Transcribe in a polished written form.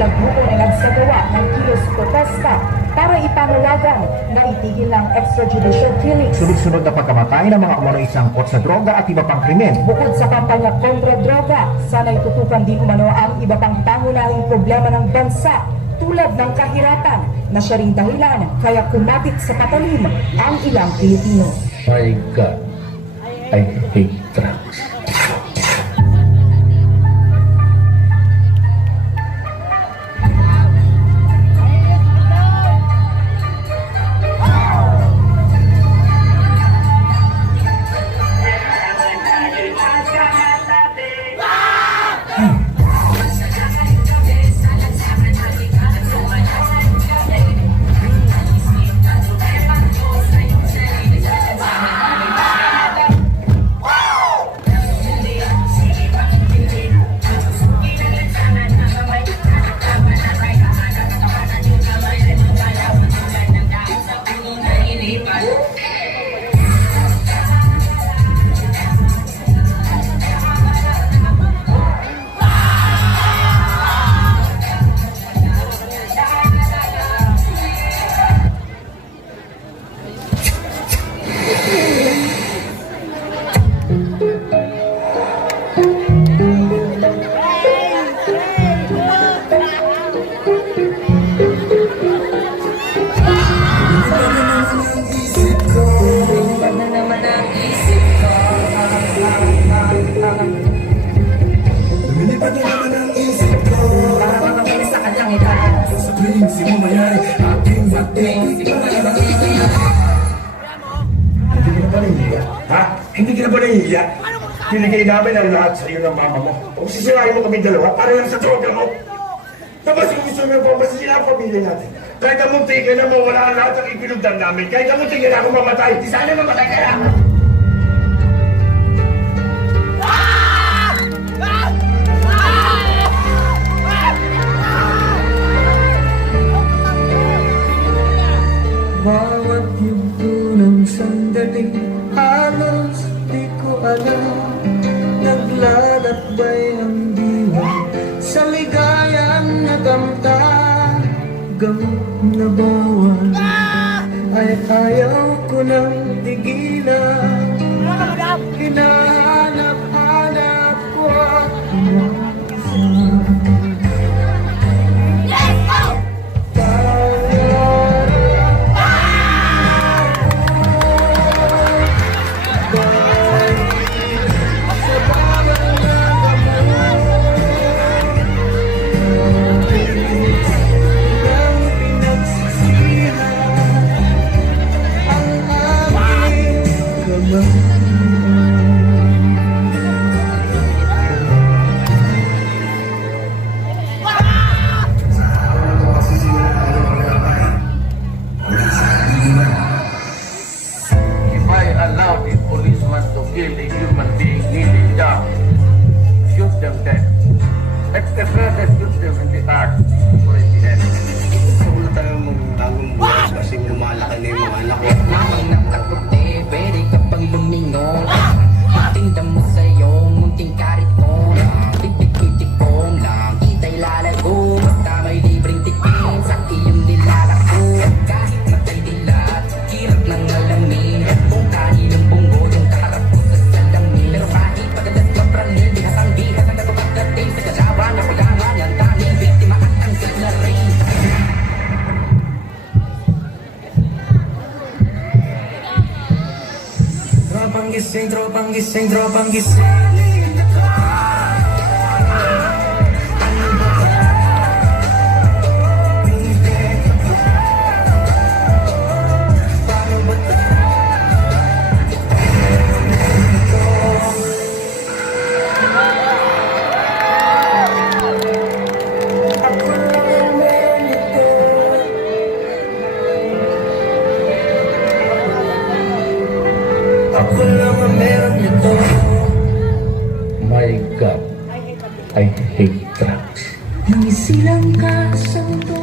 ilang grupo na nagsagawa ng kilos protesta para ipanawagan na itigil ng extrajudicial killings. Sunod-sunod na pagkamatay ng mga umano'y sangkot sa droga at iba pang krimen. Bukod sa kampanya kontra droga, sana'y tutukan din umano ang iba pang pangunahing problema ng bansa tulad ng kahiratan na siya ring dahilan kaya kumapit sa patalim ang ilang Pilipino. My God, I hate drugs. Lumilipad na naman ang isip ko. Sa kanyang ikaw. Sa tuwing simumayay, aking dating. Hindi ka na ba nahihiya? Ha? Hindi ka na ba nahihiya? Binigay namin ang lahat sa iyo ng mama mo. Kung sisirain mo kami dalawa, para lang sa droga mo. Tapos kung gusto mo po, masisira ang pamilya natin. Kahit amunti ka na mawala ang lahat ng ipinugdan namin. Kahit amunti ka na ako mamatay. Di sana mamatay ka na. Bawat yugto ng sandali, halos di ko alam. Naglalakbay ang diwa sa ligayang nakamtan. Gamot na bawal ay ayaw ko nang tigilan. Hinahanap-hanap ko ang If I allow the policeman to kill a human being kneeling down, shoot them dead. Extra shoot them in the heart or in the head. Gusto ko na talagang magtagong buhay kasi lumalaki na yung mga anak ko. Lamang nakaputi, pwede ka pang lumingon. Matinda mo sa'yo, munting kariton. Titik-titik-pong lang, kita'y lalago. Basta may libreng tikim sa iyong nilalako. Kahit matay dilat, hirap ng alamin. Kung kaninong bunggo, yung kaharap ko sa salamin. Pero kahit pagdadat ka pranin, bihasang-bihas ang natupagdating sa kalawa na kailangan ng tanging biktima at ang salarin. Tropang gising. Ako lang ang meron nito. My God, I hate drugs. Nang isilang ka sa mundo